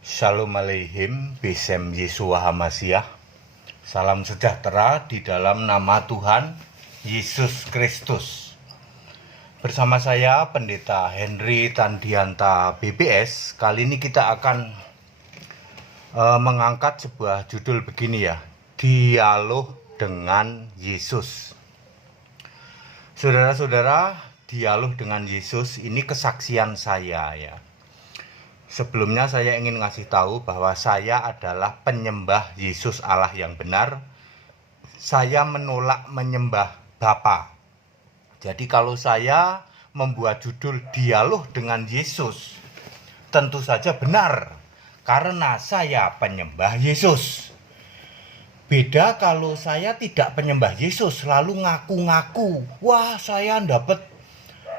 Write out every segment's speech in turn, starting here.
Shalom Aleihim, Besem Yeshua Hamasiah. Salam sejahtera di dalam nama Tuhan Yesus Kristus. Bersama saya Pendeta Henry Tandianta BBS. Kali ini kita akan mengangkat sebuah judul begini ya, Dialog dengan Yesus. Saudara-saudara, dialog dengan Yesus ini kesaksian saya ya. Sebelumnya saya ingin ngasih tahu bahwa saya adalah penyembah Yesus Allah yang benar. Saya menolak menyembah Bapa. Jadi kalau saya membuat judul dialog dengan Yesus, tentu saja benar karena saya penyembah Yesus. Beda kalau saya tidak penyembah Yesus lalu ngaku-ngaku, wah saya dapat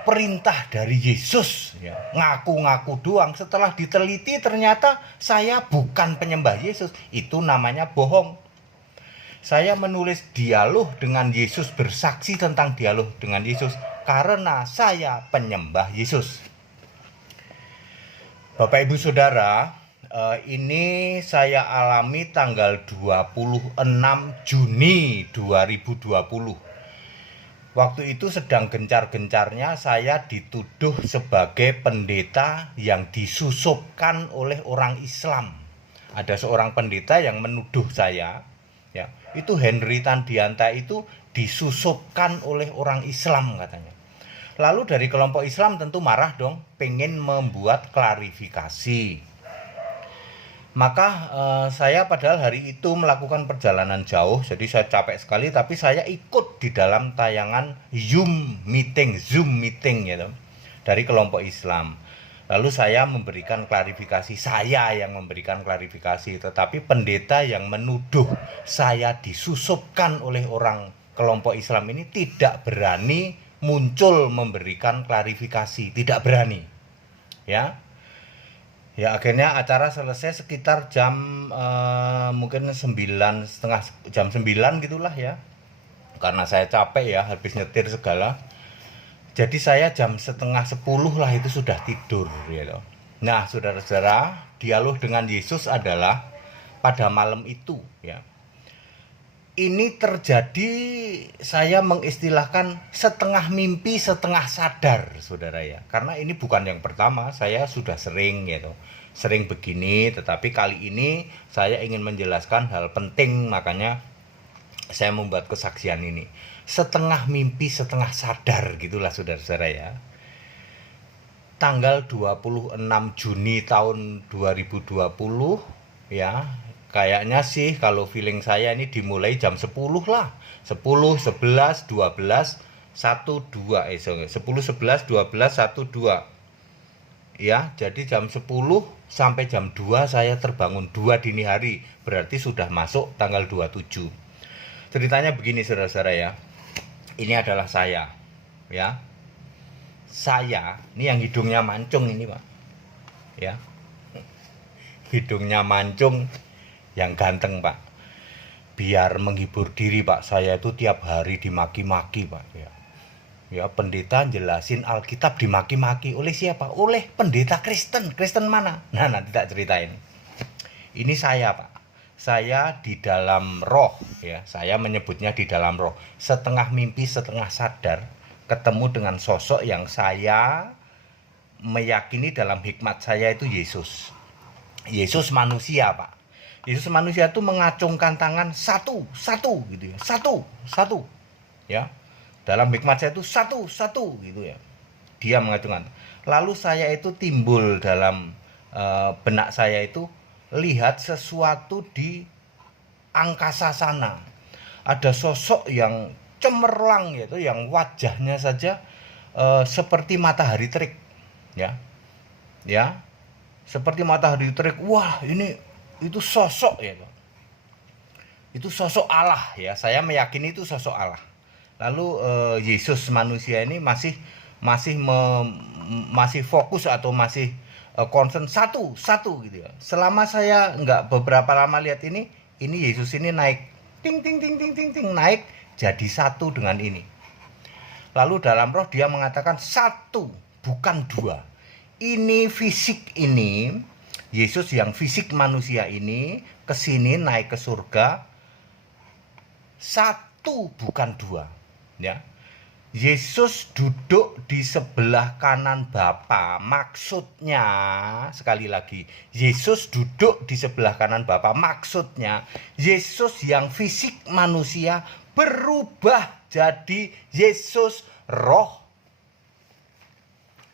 perintah dari Yesus ya. Ngaku-ngaku doang, setelah diteliti ternyata saya bukan penyembah Yesus. Itu namanya bohong. Saya menulis dialog dengan Yesus, bersaksi tentang dialog dengan Yesus karena saya penyembah Yesus. Bapak Ibu Saudara, ini saya alami tanggal 26 Juni 2020. Waktu itu sedang gencar-gencarnya saya dituduh sebagai pendeta yang disusupkan oleh orang Islam. Ada seorang pendeta yang menuduh saya, ya, itu Henry Tandianta itu disusupkan oleh orang Islam katanya. Lalu dari kelompok Islam tentu marah dong, pengen membuat klarifikasi. Maka saya padahal hari itu melakukan perjalanan jauh, jadi saya capek sekali, tapi saya ikut di dalam tayangan Zoom meeting ya, dari kelompok Islam. Lalu saya memberikan klarifikasi, saya yang memberikan klarifikasi, tetapi pendeta yang menuduh saya disusupkan oleh orang kelompok Islam ini tidak berani muncul memberikan klarifikasi, tidak berani, ya. Ya akhirnya acara selesai sekitar jam mungkin 9:30, jam 9 gitulah ya. Karena saya capek ya, habis nyetir segala. Jadi saya jam 9:30 lah itu sudah tidur gitu. Nah, saudara-saudara, dialog dengan Yesus adalah pada malam itu ya. Ini terjadi, saya mengistilahkan setengah mimpi setengah sadar, saudara ya. Karena ini bukan yang pertama, saya sudah sering gitu, sering begini. Tetapi kali ini saya ingin menjelaskan hal penting, makanya saya membuat kesaksian ini. Setengah mimpi setengah sadar gitulah saudara-saudara ya. Tanggal 26 Juni tahun 2020 ya. Kayaknya sih kalau feeling saya ini dimulai jam 10 lah. 10, 11, 12, 1, 2. 10, 11, 12, 1, 2. Ya, jadi jam 10 sampai jam 2 saya terbangun 2 dini hari. Berarti sudah masuk tanggal 27. Ceritanya begini saudara-saudara ya. Ini adalah saya. Ya. Saya, ini yang hidungnya mancung ini, Pak. Ya. Hidungnya mancung yang ganteng, Pak. Biar menghibur diri, Pak, saya itu tiap hari dimaki-maki, Pak ya. Ya, pendeta jelasin Alkitab dimaki-maki oleh siapa? Oleh pendeta Kristen. Kristen mana? Nah, nanti tak ceritain. Ini saya, Pak. Saya di dalam roh ya. Saya menyebutnya di dalam roh. Setengah mimpi, setengah sadar ketemu dengan sosok yang saya meyakini dalam hikmat saya itu Yesus. Yesus manusia, Pak. Yesus manusia itu mengacungkan tangan satu gitu ya. Satu ya. Dalam hikmat saya itu satu gitu ya. Dia mengacungkan. Lalu saya itu timbul dalam benak saya itu lihat sesuatu di angkasa sana. Ada sosok yang cemerlang yaitu yang wajahnya saja seperti matahari terik ya. Ya. Seperti matahari terik. Wah, itu sosok ya, itu sosok Allah ya. Saya meyakini itu sosok Allah. Lalu Yesus manusia ini masih fokus atau masih concern satu gitu ya. Selama saya beberapa lama lihat ini Yesus ini naik ting naik jadi satu dengan ini. Lalu dalam roh dia mengatakan satu bukan dua. Ini fisik ini Yesus yang fisik manusia ini kesini naik ke surga satu bukan dua, ya. Yesus duduk di sebelah kanan Bapa. Maksudnya, sekali lagi, Yesus duduk di sebelah kanan Bapa. Maksudnya, Yesus yang fisik manusia berubah jadi Yesus roh.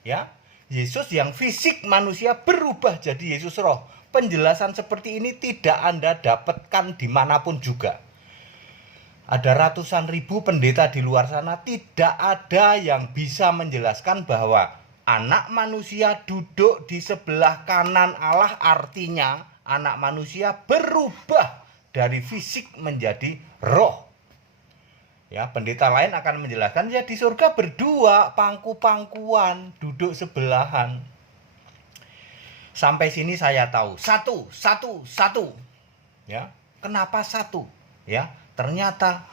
Ya, Yesus yang fisik manusia berubah jadi Yesus roh. Penjelasan seperti ini tidak Anda dapatkan dimanapun juga. Ada ratusan ribu pendeta di luar sana, tidak ada yang bisa menjelaskan bahwa anak manusia duduk di sebelah kanan Allah, artinya anak manusia berubah dari fisik menjadi roh. Ya, pendeta lain akan menjelaskan, ya di surga berdua, pangku-pangkuan, duduk sebelahan. Sampai sini saya tahu, satu. Ya, kenapa satu? Ya, ternyata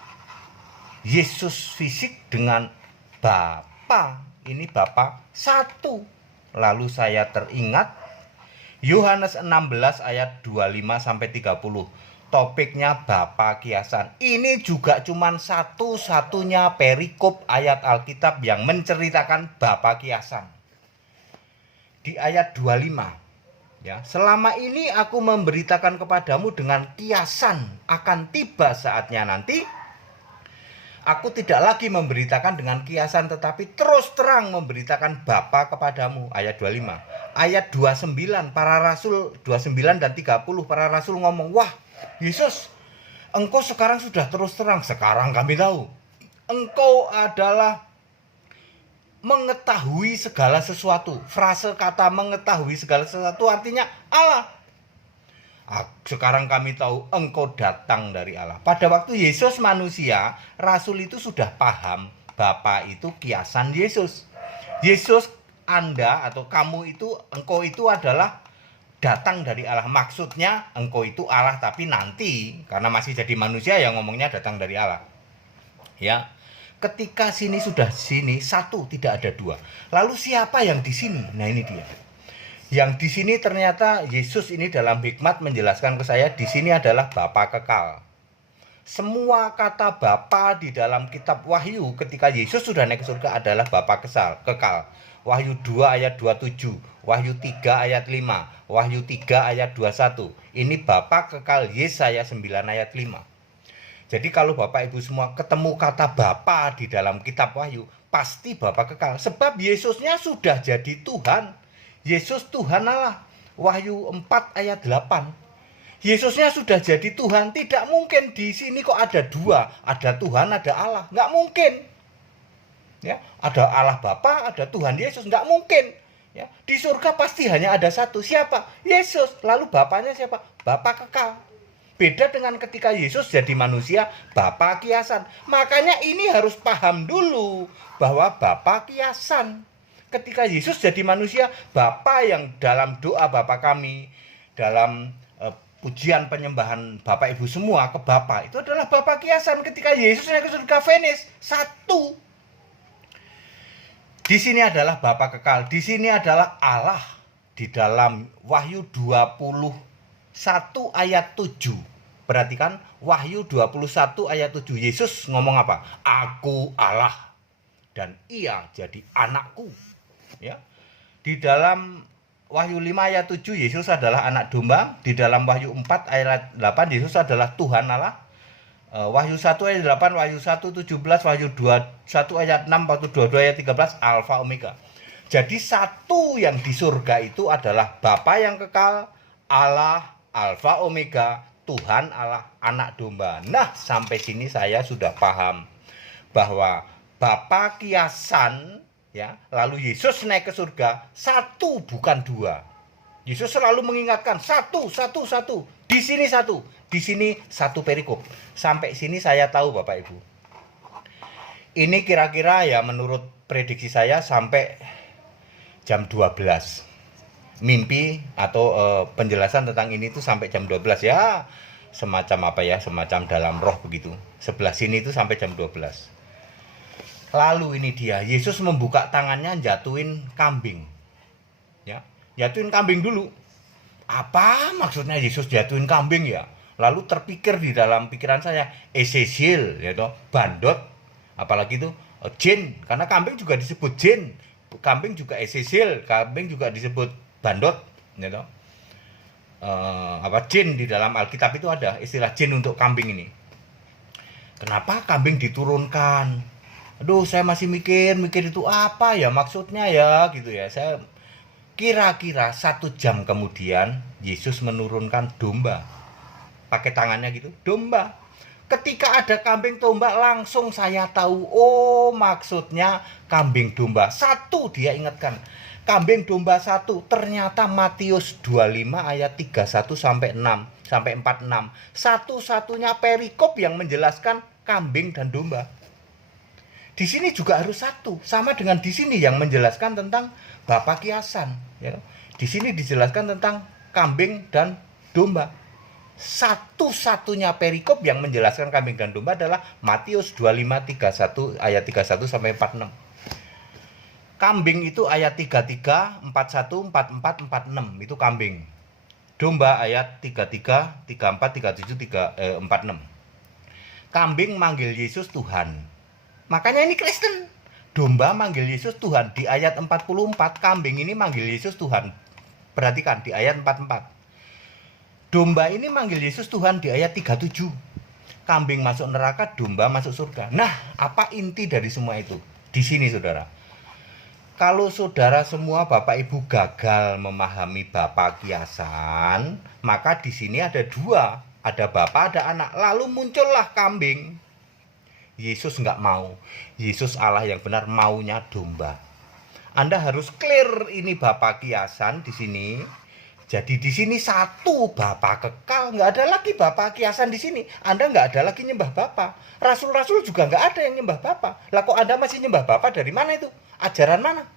Yesus fisik dengan Bapa, ini Bapa satu. Lalu saya teringat Yohanes 16 ayat 25 sampai 30. Topiknya Bapa kiasan. Ini juga cuman satu-satunya perikop ayat Alkitab yang menceritakan Bapa kiasan. Di ayat 25. Ya, selama ini aku memberitakan kepadamu dengan kiasan, akan tiba saatnya nanti aku tidak lagi memberitakan dengan kiasan, tetapi terus terang memberitakan Bapa kepadamu. Ayat 25. Ayat 29, para rasul 29 dan 30, para rasul ngomong, wah Yesus, engkau sekarang sudah terus terang. Sekarang kami tahu engkau adalah mengetahui segala sesuatu. Frase kata mengetahui segala sesuatu artinya Allah. Sekarang kami tahu engkau datang dari Allah. Pada waktu Yesus manusia, Rasul itu sudah paham Bapa itu kiasan Yesus. Yesus, Anda atau kamu itu, engkau itu adalah datang dari Allah. Maksudnya engkau itu Allah, tapi nanti karena masih jadi manusia ya ngomongnya datang dari Allah. Ya. Ketika sini sudah sini, satu, tidak ada dua. Lalu siapa yang di sini? Nah ini dia. Yang di sini ternyata Yesus ini dalam hikmat menjelaskan ke saya, di sini adalah Bapa kekal. Semua kata Bapa di dalam kitab Wahyu ketika Yesus sudah naik ke surga adalah Bapa kekal. Wahyu 2 ayat 27, Wahyu 3 ayat 5, Wahyu 3 ayat 21. Ini Bapa kekal, Yesaya 9 ayat 5. Jadi kalau Bapak Ibu semua ketemu kata Bapa di dalam kitab Wahyu, pasti Bapa kekal. Sebab Yesusnya sudah jadi Tuhan. Yesus Tuhan Allah. Wahyu 4 ayat 8. Yesusnya sudah jadi Tuhan. Tidak mungkin di sini kok ada dua. Ada Tuhan, ada Allah. Nggak mungkin. Ya, ada Allah Bapa, ada Tuhan Yesus. Nggak mungkin. Ya, di surga pasti hanya ada satu. Siapa? Yesus. Lalu Bapaknya siapa? Bapa kekal. Beda dengan ketika Yesus jadi manusia, Bapa kiasan. Makanya ini harus paham dulu bahwa Bapa kiasan. Ketika Yesus jadi manusia, Bapa yang dalam doa Bapa kami, dalam pujian penyembahan Bapak Ibu semua ke Bapa, itu adalah Bapa kiasan. Ketika Yesus naik ke surga finish, satu. Di sini adalah Bapa kekal, di sini adalah Allah. Di dalam Wahyu 21 ayat 7. Perhatikan Wahyu 21 ayat 7. Yesus ngomong apa? Aku Allah dan ia jadi anakku. Ya. Di dalam Wahyu 5 ayat 7 Yesus adalah anak domba. Di dalam Wahyu 4 ayat 8 Yesus adalah Tuhan Allah. Wahyu 1 ayat 8, Wahyu 1 17, Wahyu 21 ayat 6, Wahyu 22 ayat 13, Alfa Omega. Jadi satu yang di surga itu adalah Bapa yang kekal, Allah, Alfa Omega, Tuhan Allah, anak domba. Nah, sampai sini saya sudah paham bahwa Bapa kiasan, ya, lalu Yesus naik ke surga, satu bukan dua. Yesus selalu mengingatkan satu. Di sini satu, di sini satu perikop. Sampai sini saya tahu Bapak Ibu. Ini kira-kira ya menurut prediksi saya sampai jam 12. Mimpi atau penjelasan tentang ini tuh sampai jam 12 ya. Semacam apa ya, semacam dalam roh begitu. Sebelah sini itu sampai jam 12. Lalu ini dia, Yesus membuka tangannya jatuhin kambing. Ya, jatuhin kambing dulu. apa maksudnya Yesus jatuhin kambing ya? Lalu terpikir di dalam pikiran saya, Ezekiel, ya toh, bandot, apalagi itu jin, karena kambing juga disebut jin, kambing juga Ezekiel, kambing juga disebut bandot, ya toh. Apa jin di dalam Alkitab itu ada istilah jin untuk kambing ini. Kenapa kambing diturunkan? Aduh, saya masih mikir itu apa ya maksudnya ya gitu ya. Saya kira-kira 1 jam kemudian Yesus menurunkan domba. Pakai tangannya gitu, domba. Ketika ada kambing domba langsung saya tahu, oh maksudnya kambing domba. Satu dia ingatkan, kambing domba satu ternyata Matius 25 ayat 31 sampai 6 sampai 46. Satu-satunya perikop yang menjelaskan kambing dan domba. Di sini juga harus satu, sama dengan di sini yang menjelaskan tentang Bapa kiasan. Ya. Di sini dijelaskan tentang kambing dan domba. Satu-satunya perikop yang menjelaskan kambing dan domba adalah Matius 25 31 ayat 31 sampai 46. Kambing itu ayat 33, 41, 44, 46 itu kambing. Domba ayat 33, 34, 37, 46. Kambing manggil Yesus Tuhan. Makanya ini Kristen. Domba manggil Yesus Tuhan. Di ayat 44, kambing ini manggil Yesus Tuhan. Perhatikan di ayat 44. Domba ini manggil Yesus Tuhan di ayat 37. Kambing masuk neraka, domba masuk surga. Nah, apa inti dari semua itu? Di sini, saudara. Kalau saudara semua Bapak Ibu gagal memahami Bapa kiasan, maka di sini ada dua. Ada Bapa, ada anak. Lalu muncullah kambing. Yesus nggak mau. Yesus Allah yang benar maunya domba. Anda harus clear ini Bapa kiasan di sini. Jadi di sini satu Bapa kekal, nggak ada lagi Bapa kiasan di sini. Anda nggak ada lagi nyembah Bapa. Rasul-rasul juga nggak ada yang nyembah Bapa. Lah kok Anda masih nyembah Bapa dari mana itu? Ajaran mana?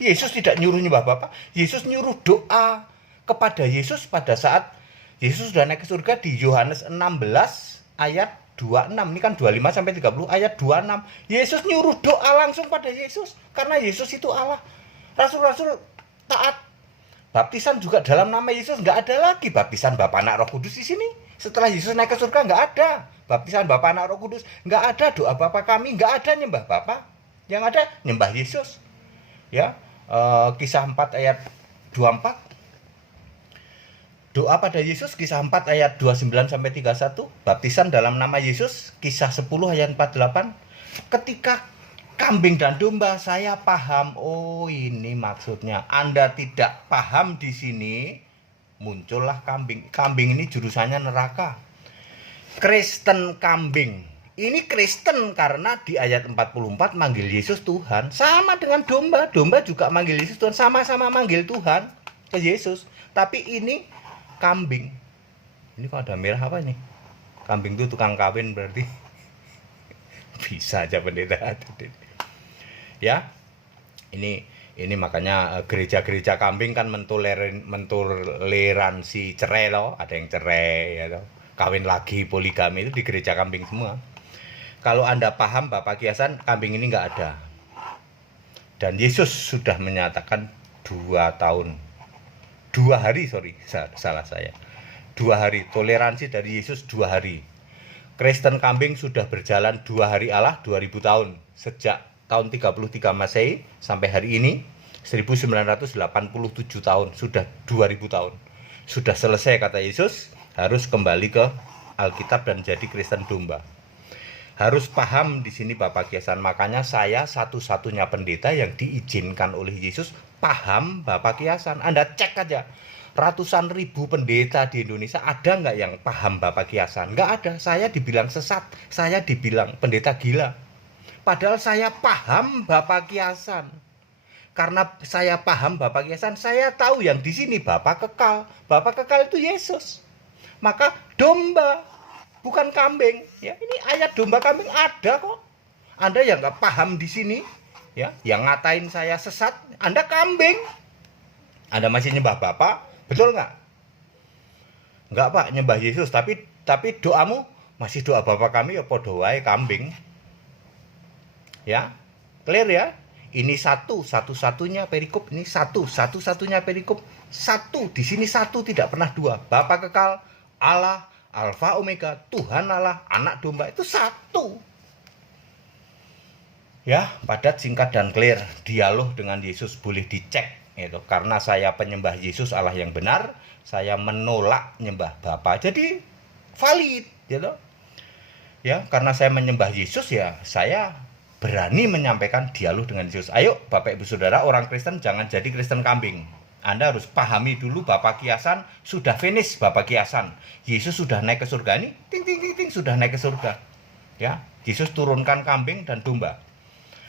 Yesus tidak nyuruh nyembah Bapa. Yesus nyuruh doa kepada Yesus pada saat Yesus sudah naik ke surga di Yohanes 16 ayat 26. Ini kan 25 sampai 30 ayat 26. Yesus nyuruh doa langsung pada Yesus karena Yesus itu Allah. Rasul-rasul taat. Baptisan juga dalam nama Yesus, nggak ada lagi baptisan Bapa Anak Roh Kudus di sini. Setelah Yesus naik ke surga nggak ada baptisan Bapa Anak Roh Kudus, nggak ada doa Bapa kami, nggak ada nyembah Bapa. Yang ada nyembah Yesus. Ya, kisah 4 ayat 24. Doa pada Yesus kisah 4 ayat 29 sampai 31. Baptisan dalam nama Yesus kisah 10 ayat 48. Ketika kambing dan domba saya paham. Oh, ini maksudnya. Anda tidak paham di sini, muncullah kambing. Kambing ini jurusannya neraka. Kristen kambing. Ini Kristen karena di ayat 44 manggil Yesus Tuhan. Sama dengan domba. Domba juga manggil Yesus Tuhan. Sama-sama manggil Tuhan ke Yesus. Tapi ini kambing. Ini kok ada merah apa ini? Kambing itu tukang kawin berarti. Bisa aja pendeta. Ya. Ini makanya gereja-gereja kambing kan mentoleransi cerai loh. Ada yang cerai ya loh. Kawin lagi, poligami itu di gereja kambing semua. Kalau Anda paham Bapa kiasan, kambing ini nggak ada. Dan Yesus sudah menyatakan 2 tahun. 2 hari, salah saya. 2 hari, toleransi dari Yesus 2 hari. Kristen kambing sudah berjalan 2 hari Allah, 2000 tahun. Sejak tahun 33 Masehi sampai hari ini, 1987 tahun, sudah 2000 tahun. Sudah selesai kata Yesus, harus kembali ke Alkitab dan jadi Kristen domba. Harus paham di sini Bapa kiasan. Makanya saya satu-satunya pendeta yang diizinkan oleh Yesus paham Bapa kiasan. Anda cek aja. Ratusan ribu pendeta di Indonesia ada nggak yang paham Bapa kiasan? Nggak ada. Saya dibilang sesat. Saya dibilang pendeta gila. Padahal saya paham Bapa kiasan. Karena saya paham Bapa kiasan, saya tahu yang di sini Bapa kekal. Bapa kekal itu Yesus. Maka domba, bukan kambing. Ya, ini ayat domba kambing ada kok. Anda yang nggak paham di sini, ya, yang ngatain saya sesat, Anda kambing. Anda masih nyembah Bapa, betul nggak? Nggak Pak, nyembah Yesus, tapi doamu masih doa Bapa kami ya podo wae kambing. Ya, clear ya? Ini satu-satunya perikop. Ini satu-satunya perikop. Satu, di sini satu, tidak pernah dua. Bapa kekal, Allah, Alfa Omega, Tuhan Allah, anak domba, itu satu. Ya, padat, singkat, dan clear. Dialog dengan Yesus boleh dicek. Gitu. Karena saya penyembah Yesus Allah yang benar, saya menolak nyembah Bapa. Jadi valid, gitu. Ya, karena saya menyembah Yesus, ya saya berani menyampaikan dialog dengan Yesus. Ayo Bapak Ibu Saudara, orang Kristen jangan jadi Kristen kambing. Anda harus pahami dulu Bapak kiasan, sudah finish Bapak kiasan. Yesus sudah naik ke surga, ini ting ting ting ting sudah naik ke surga. Ya, Yesus turunkan kambing dan domba.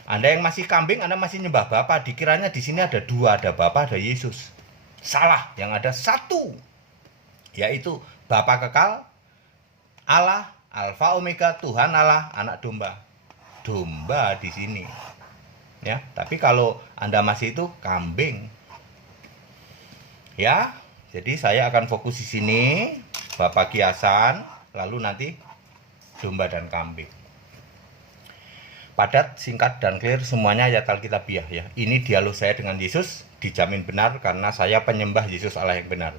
Anda yang masih kambing, Anda masih nyembah Bapa, dikiranya di sini ada dua, ada Bapa, ada Yesus. Salah, yang ada satu. Yaitu Bapa kekal, Allah, Alfa Omega, Tuhan Allah, anak domba. Domba di sini. Ya, tapi kalau Anda masih itu kambing. Ya, jadi saya akan fokus di sini, Bapak kiasan, lalu nanti domba dan kambing. Padat, singkat, dan clear, semuanya ayat Alkitabiah ya. Ini dialog saya dengan Yesus, dijamin benar karena saya penyembah Yesus Allah yang benar.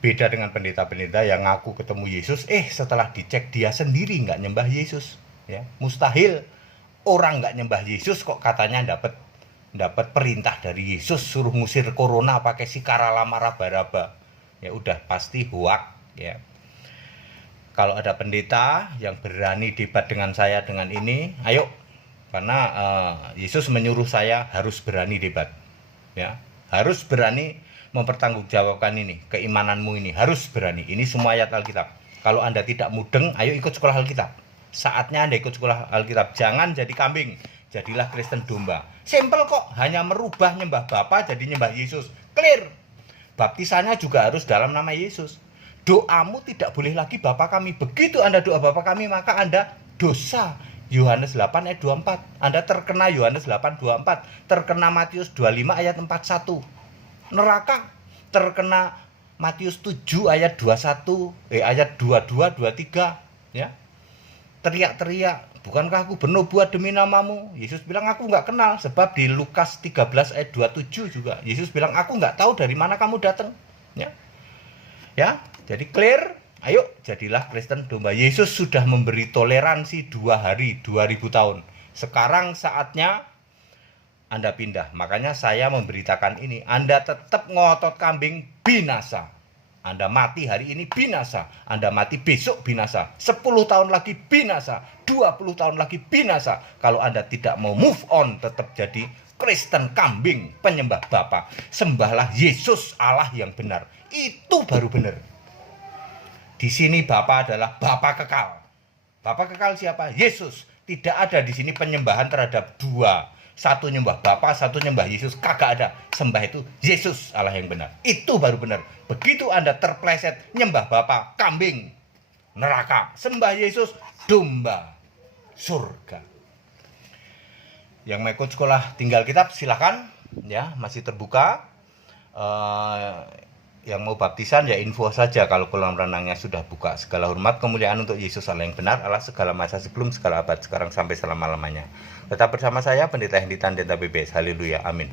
Beda dengan pendeta-pendeta yang ngaku ketemu Yesus, setelah dicek dia sendiri nggak nyembah Yesus. Ya, mustahil orang nggak nyembah Yesus kok katanya dapat perintah dari Yesus suruh ngusir corona pakai sikara lama raba-raba. Ya udah pasti hoak ya. Kalau ada pendeta yang berani debat dengan saya dengan ini, ayo, karena Yesus menyuruh saya harus berani debat. Ya, harus berani mempertanggungjawabkan ini, keimananmu ini harus berani. Ini semua ayat Alkitab. Kalau Anda tidak mudeng, ayo ikut sekolah Alkitab. Saatnya Anda ikut sekolah Alkitab. Jangan jadi kambing, jadilah Kristen domba. Simple kok, hanya merubah nyembah Bapa jadi nyembah Yesus. Clear. Baptisannya juga harus dalam nama Yesus. Doamu tidak boleh lagi Bapa kami. Begitu Anda doa Bapa kami, maka Anda dosa. Yohanes 8 ayat 24. Anda terkena Yohanes 8 24, terkena Matius 25 ayat 41. Neraka, terkena Matius 7 ayat 21, ayat 22 23, ya. Teriak-teriak, bukankah aku bernubuat demi namamu? Yesus bilang aku nggak kenal, sebab di Lukas 13 ayat 27 juga Yesus bilang aku nggak tahu dari mana kamu datang. Ya, jadi clear. Ayo jadilah Kristen domba. Yesus sudah memberi toleransi 2 hari 2000 tahun. Sekarang saatnya Anda pindah. Makanya saya memberitakan ini. Anda tetap ngotot kambing, binasa. Anda mati hari ini binasa, Anda mati besok binasa, 10 tahun lagi binasa, 20 tahun lagi binasa. Kalau Anda tidak mau move on, tetap jadi Kristen kambing, penyembah Bapa. Sembahlah Yesus Allah yang benar. Itu baru benar. Di sini Bapa adalah Bapa kekal. Bapa kekal siapa? Yesus. Tidak ada di sini penyembahan terhadap dua. Satu nyembah Bapa, satu nyembah Yesus. Kagak ada. Sembah itu Yesus Allah yang benar. Itu baru benar. Begitu Anda terpleset nyembah Bapa, kambing, neraka. Sembah Yesus, domba, surga. Yang mau ikut sekolah tinggal kitab silakan, ya, masih terbuka. Yang mau baptisan ya info saja kalau kolam renangnya sudah buka. Segala hormat kemuliaan untuk Yesus Allah yang benar, Allah segala masa sebelum segala abad sekarang sampai selama-lamanya. Tetap bersama saya Pendeta Hendy Tandeta BBS. Haleluya, amin.